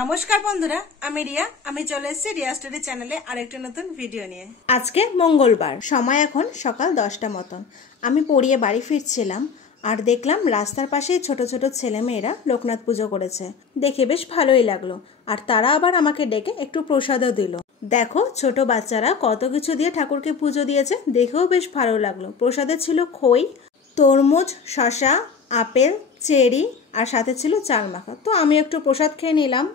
নমস্কার বন্ধুরা, আমি রিয়া। আমি চলে এসেছি রিয়া স্টোরি চ্যানেলে আরেকটি নতুন ভিডিও নিয়ে। আজকে মঙ্গলবার, সময় এখন সকাল 10টা মতন। আমি পড়িয়ে বাড়ি ফিরছিলাম আর দেখলাম রাস্তার পাশেই ছোট ছোট ছেলেমেয়েরা লোকনাথ পুজো করেছে। দেখে বেশ ভালোই লাগলো, আর তারা আবার আমাকে ডেকে একটু প্রসাদও দিল। দেখো ছোট বাচ্চারা কত কিছু দিয়ে ঠাকুরকে পুজো দিয়েছে, দেখেও বেশ ভালো লাগলো। প্রসাদে ছিল খই, তরমুজ, শশা, আপেল, চেরি আর সাথে ছিল চাল মাখা। তো আমি একটু প্রসাদ খেয়ে নিলাম।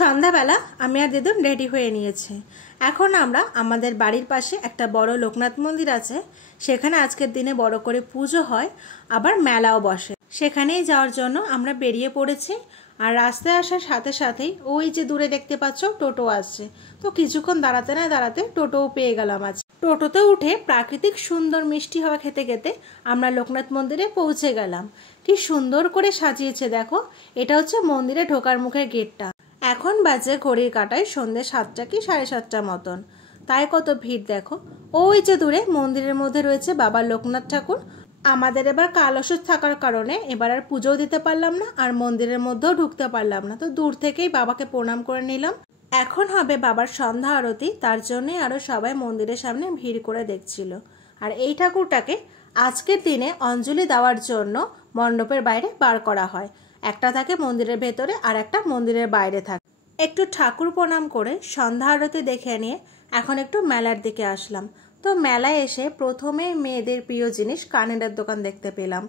সন্ধ্যাবেলা আমি আর দিদুন রেডি হয়ে নিয়েছে। এখন আমরা আমাদের বাড়ির পাশে একটা বড় লোকনাথ মন্দির আছে, সেখানে আজকের দিনে বড় করে পুজো হয়, আবার মেলাও বসে। সেখানেই যাওয়ার জন্য আমরা বেরিয়ে পড়েছি। আর রাস্তায় আসার সাথে সাথেই ওই যে দূরে দেখতে পাচ্ছ টোটো আসছে। তো কিছুক্ষণ দাঁড়াতে না দাঁড়াতে টোটোও পেয়ে গেলাম। আজ টোটোতে উঠে প্রাকৃতিক সুন্দর মিষ্টি হাওয়া খেতে খেতে আমরা লোকনাথ মন্দিরে পৌঁছে গেলাম। কি সুন্দর করে সাজিয়েছে দেখো, এটা হচ্ছে মন্দিরে ঢোকার মুখের গেটটা। এখন বাজে ঘড়ির কাঁটায় সন্ধ্যে 7টা কি 7:30 মতন। তাই কত ভিড় দেখো। ওই যে দূরে মন্দিরের মধ্যে রয়েছে বাবা লোকনাথ ঠাকুর। আমাদের এবার কাল ওষুধ থাকার কারণে এবার আর পুজোও দিতে পারলাম না, আর মন্দিরের মধ্যেও ঢুকতে পারলাম না। তো দূর থেকেই বাবাকে প্রণাম করে নিলাম। এখন হবে বাবার সন্ধ্যা আরতি, তার জন্যই আরো সবাই মন্দিরের সামনে ভিড় করে দেখছিল। আর এই ঠাকুরটাকে আজকের দিনে অঞ্জলি দেওয়ার জন্য মণ্ডপের বাইরে বার করা হয়। একটা থাকে মন্দিরের ভেতরে আর একটা মন্দিরের বাইরে থাকে। একটু ঠাকুর প্রণাম করে সন্ধ্যা আরতি দেখে নিয়ে এখন একটু মেলার দিকে আসলাম। তো মেলায় এসে প্রথমে মেয়েদের প্রিয় জিনিস কানেরের দোকান দেখতে পেলাম।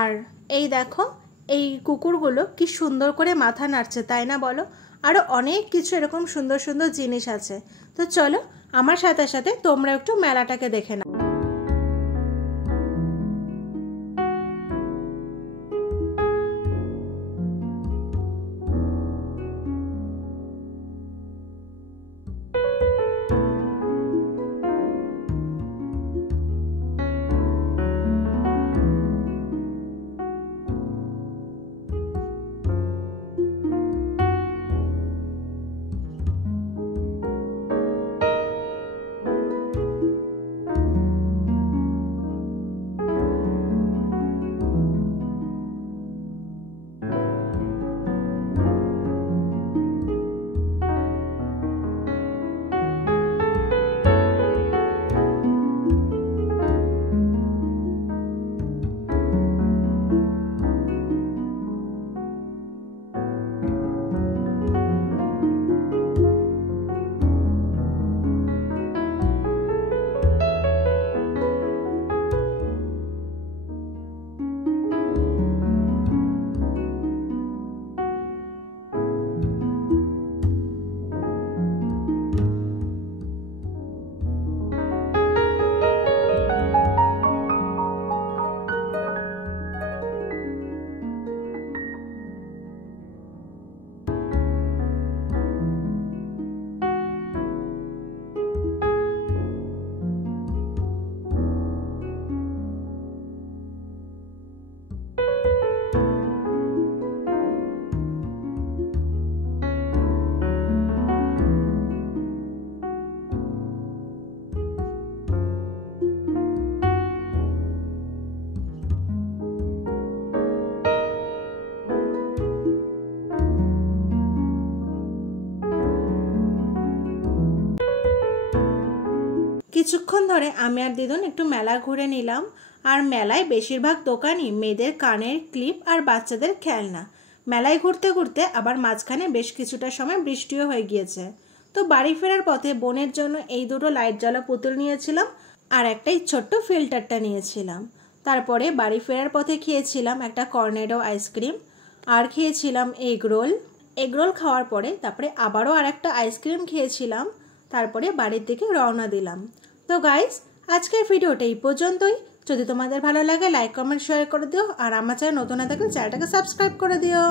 আর এই দেখো, এই কুকুরগুলো কি সুন্দর করে মাথা নাড়ছে, তাই না বলো? আরো অনেক কিছু এরকম সুন্দর সুন্দর জিনিস আছে। তো চলো আমার সাথে সাথে তোমরা একটু মেলাটাকে দেখে নাও। কিছুক্ষণ ধরে আমি আর দিদুন একটু মেলা ঘুরে নিলাম। আর মেলায় বেশিরভাগ দোকানই মেয়েদের কানের ক্লিপ আর বাচ্চাদের খেলনা। মেলায় ঘুরতে ঘুরতে আবার মাঝখানে বেশ কিছুটা সময় বৃষ্টিও হয়ে গিয়েছে। তো বাড়ি ফেরার পথে বোনের জন্য এই দুটো লাইট জ্বলা পুতুল নিয়েছিলাম, আর একটা ছোট্ট ফিল্টারটা নিয়েছিলাম। তারপরে বাড়ি ফেরার পথে খেয়েছিলাম একটা কর্নেডো আইসক্রিম, আর খেয়েছিলাম এগরোল খাওয়ার পরে তারপরে আবারও আর একটা আইসক্রিম খেয়েছিলাম। তারপরে বাড়ির দিকে রওনা দিলাম। তো গাইস, আজকের ভিডিওটা এই পর্যন্তই। যদি তোমাদের ভালো লাগে লাইক কমেন্ট শেয়ার করে দিও, আর আমার চ্যানেল নতুন না থাকলে চ্যানেলটাকে সাবস্ক্রাইব করে দিও।